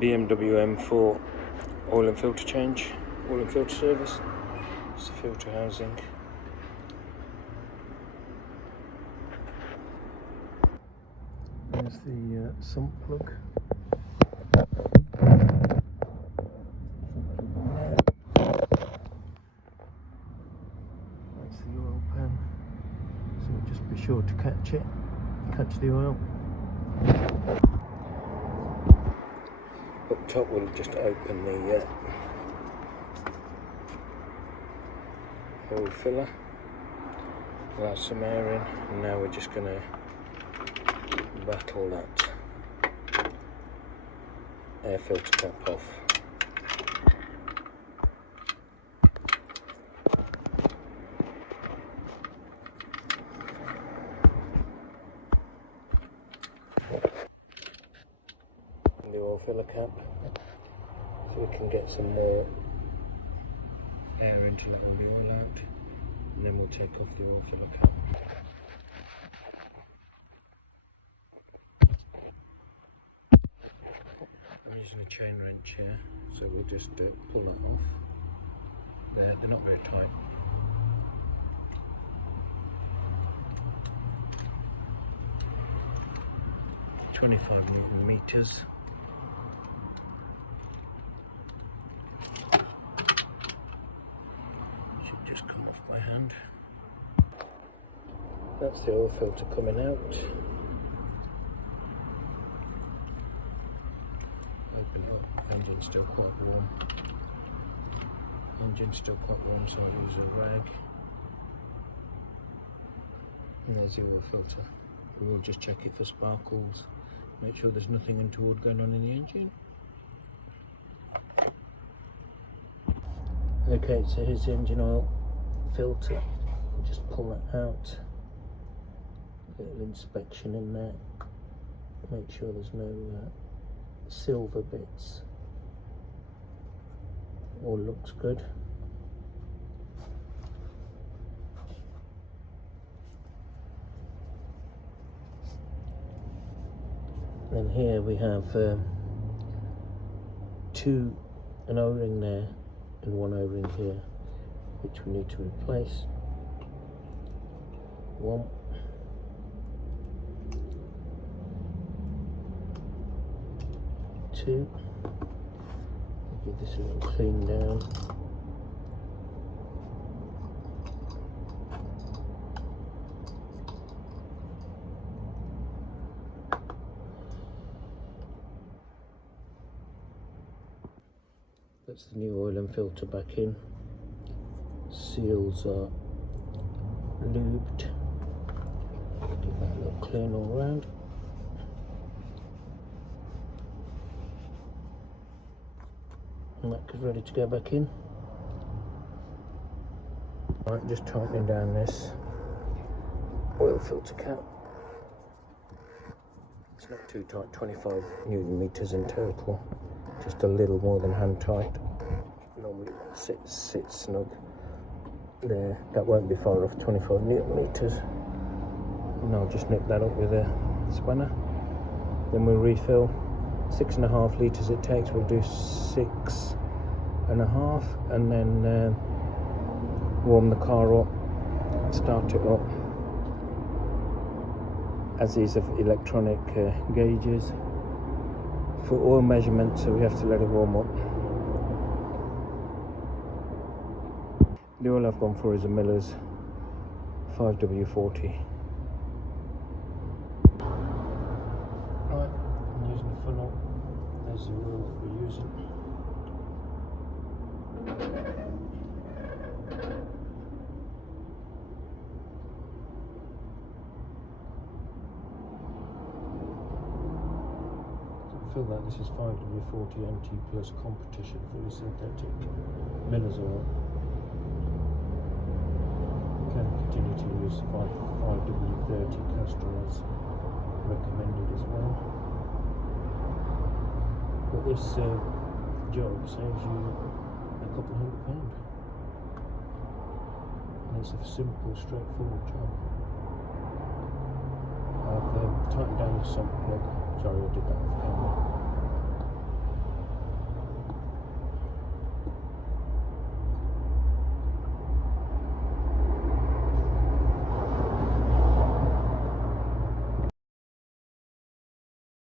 BMW M4 oil and filter change, oil and filter service. It's the filter housing. There's the sump plug. That's the oil pan. So just be sure to catch the oil. Up top we'll just open the oil filler, allow some air in, and now we're just going to battle that air filter cap off. The oil filler cap, so we can get some more air in to let all the oil out, and then we'll take off the oil filler cap. I'm using a chain wrench here, so we'll just pull that off. They're not very tight. .25 Newton meters. Should just come off by hand. That's the oil filter coming out. Open it up. Engine's still quite warm. So I'll use a rag. And there's the oil filter. We will just check it for sparkles. Make sure there's nothing untoward going on in the engine. Okay, so here's the engine oil filter. Just pull that out. A little inspection in there. Make sure there's no silver bits. All looks good. And here we have an O-ring there and one O-ring here, which we need to replace. One. Two. Give this a little clean down. That's the new oil and filter back in. Seals are lubed. Give that a little clean all round. And that is ready to go back in. Right, just tightening down this oil filter cap. It's not too tight, 25 Newton meters in total. Just a little more than hand tight. Normally it sits snug there. That won't be far off 25 Newton meters. And I'll just nip that up with a spanner. Then we'll refill. 6.5 litres it takes. We'll do 6.5, and then warm the car up, start it up. As these are electronic gauges for oil measurement, so we have to let it warm up. The oil I've gone for is a Miller's 5W40. Right, I'm using the funnel. There's the oil that we're using. I feel like this is 5W40 MT plus competition, fully synthetic Miller's oil. You can continue to use 5W30 castor as recommended as well. But this job saves you a couple £100. And it's a simple, straightforward job. I've tightened down the sump plug. Sorry, I did that off camera.